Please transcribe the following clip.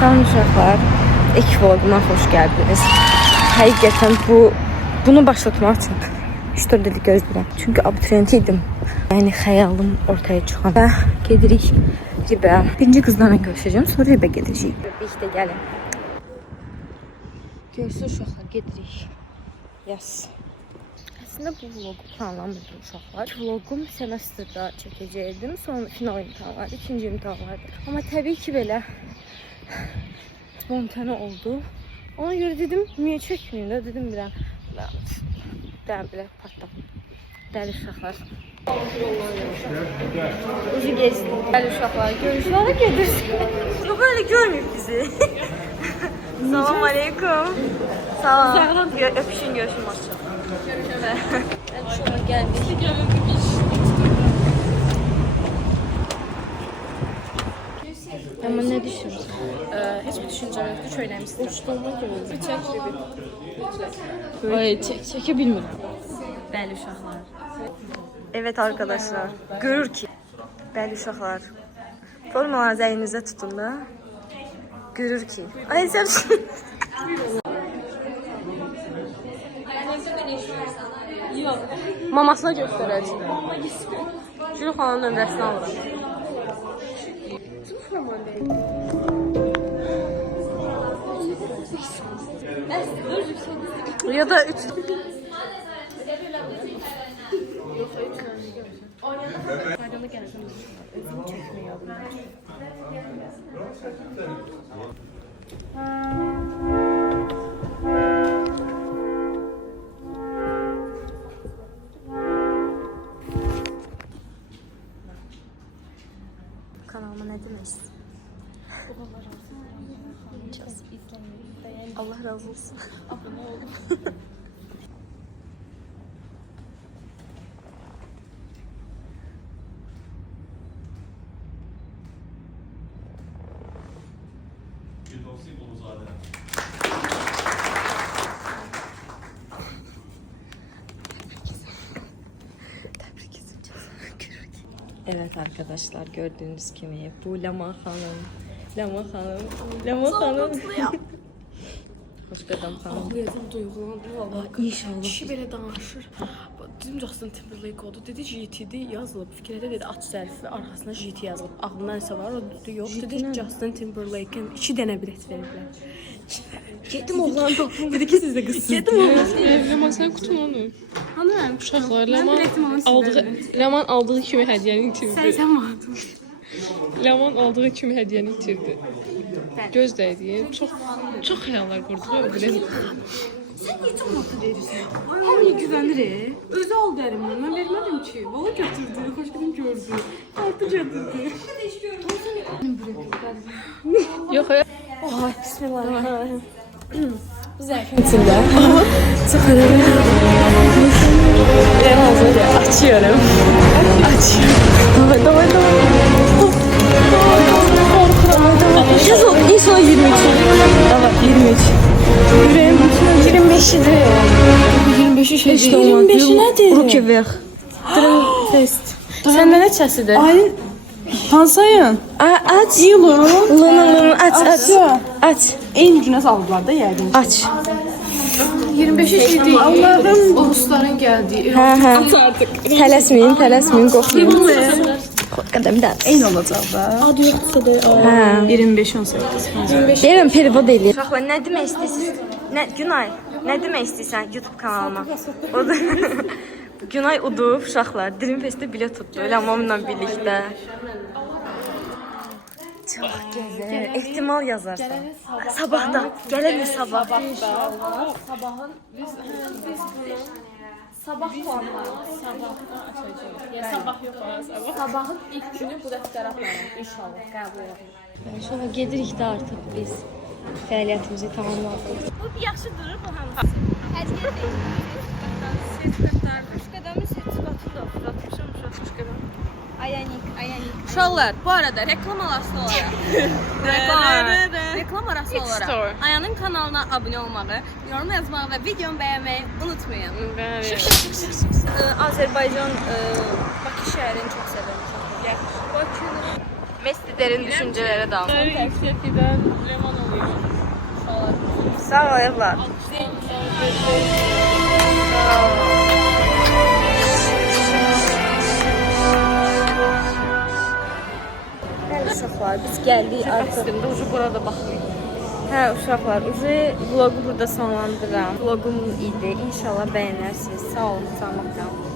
Salam uşaqlar, ilk vloguma xoş gəldiniz. Həqiqətən bunu başlatmaq üçün 3-4 il gözləyirəm. Çünki abituriyent idim. Yəni xəyalım ortaya çıxan. Və gedirik Ribə. Birinci qızlarla görüşəcəm, sonra Ribə gedəcəyik. Birlikdə gəlin. Görüşürüz uşaqlar, gedirik. Yes. Aslında bu vlogu planlamırdım uşaqlar. Vlogum semestrda çəkəcəkdim. Sonra final imtahan vardı, ikinci imtahan vardı. Amma təbii ki belə spontane oldu. Ona göre dedim niye çekmeyeyim de dedim bir bile patlam. Deli uşaqlar. Ucu geçti. Deli uşaqlar. Görüşlərə gedirsin. Yok öyle görmüyor bizi. Salam aleyküm. Salam. Öpüşün görüşün maçı. Görüşürüz. Deli uşaqlar geldik. Ama ne düşünüyorsun? Hiçbir düşüncem yok. Üç oynamışsın. Uçtuğuma göre. Çekebilmiyorum. Bəli uşaqlar. Evet arkadaşlar. Görür ki. Bəli uşaqlar. Formalarınızı əlinizə tutun da. Görür ki. Ay sən. Mamasına göstereceğim. Şunu falan nömrəsini alıram. Ya da 3. Kanalıma ne demezsin? Allah razı olsun. Abone ol. Evet arkadaşlar gördüğünüz gibi bu Lama Hanım. Lama Hanım. Lama Hanım. Hoş qadam xanım. Ağlayacağım, duyğulandım valla. İnşallah. Kişi belə danışır. Dedim Justin Timberlake oldu. Dedi JT'di yazılıb. Fikrədə dedi aç zərfi arxasına JT yazılıb. Ağlımdan nəsə var. O dedi yox. Dedi Justin Timberlake'in 2 dənə bilet veriblər. Yedim oğlan da. Dedi ki siz də qızsınız. Yedim oğlan. Leman sen kutun onu. Hani mənim Uşaqlar Leman aldığı kimi hədiyyəni itirdi. 80 manat. Leman aldığı kimi hədiyyəni itirdi. Gözdəydi. Çox xəyallar qurduq o bilet. Sen niye çok mutlu verirsin? Hamıya güvənir. Özü aldı əlimdən. Mən vermədim ki. Valla götürdü. Xoş gedim gördü. Altı götürdü. Yox, hayır. Ay bismillahirrahmanirrahim. Zərfin İçində. Sıfırım. Ben hazır açıyorum. Açıyorum. Davay. Yazıl. İnşallah 23. Davay 23. Yüreğim 25 idi. 25'i şey Heç də olmaz. 25 nədir? Ruki ver. Dırın test. Səndə nə çəsidir? Ayın hansayın? Aç. Yılın. Lının aç. Aç. En güne saldılar da yəqin. Aç. 25'i şey değil. Allah'ım. Ulusların geldiği. Hə. Tələsməyin, qorxmayın. Qədəmdən. Eyni olacaq da. Adı yoxdursa da. Hə. 25 18. Deyirəm perivod eləyir. Uşaqlar nə demək istəyirsiniz? Günay, nə demək istəyirsən YouTube kanalıma? Orada Günay udub uşaqlar. Dream Fest'də bilet tutdu Ləmamla birlikdə. Çox gözəl. Ehtimal yazarsan. Sabahda. Gələn sabah. Sabahın biz sabah planları sabahdan açacağıq. Ya sabah yox, sabah. Sabahın ilk günü bu dəftərə aparaq inşallah qəbul olacaq. Sonra gedirik də artıq biz fəaliyyətimizi tamamladıq. Bu yaxşı durur bu hamısı. Hədiyyə sertifikatlar, Quşqadamın sertifikatını da uzatmışam Quşqadam. Ayanik. Uşaqlar, bu arada reklam arası olaraq. Reklam arası olaraq. Ayanın kanalına abunə olmağı, yorum yazmağı və videomu bəyənməyi unutmayın. Azərbaycan Bakı şəhərini çox sevirəm. Bakı Messi derin düşüncelere daldı. Yüksek giden Leman oluyor. Sağ ol evlat. Bəli uşaqlar, biz gəldik artıq. Sistemdə ucu burada baxmayın. Hə uşaqlar, vlogu burada sonlandıram. Vlogum idi. İnşallah bəyənərsiniz. Sağ olun, sağlıqla.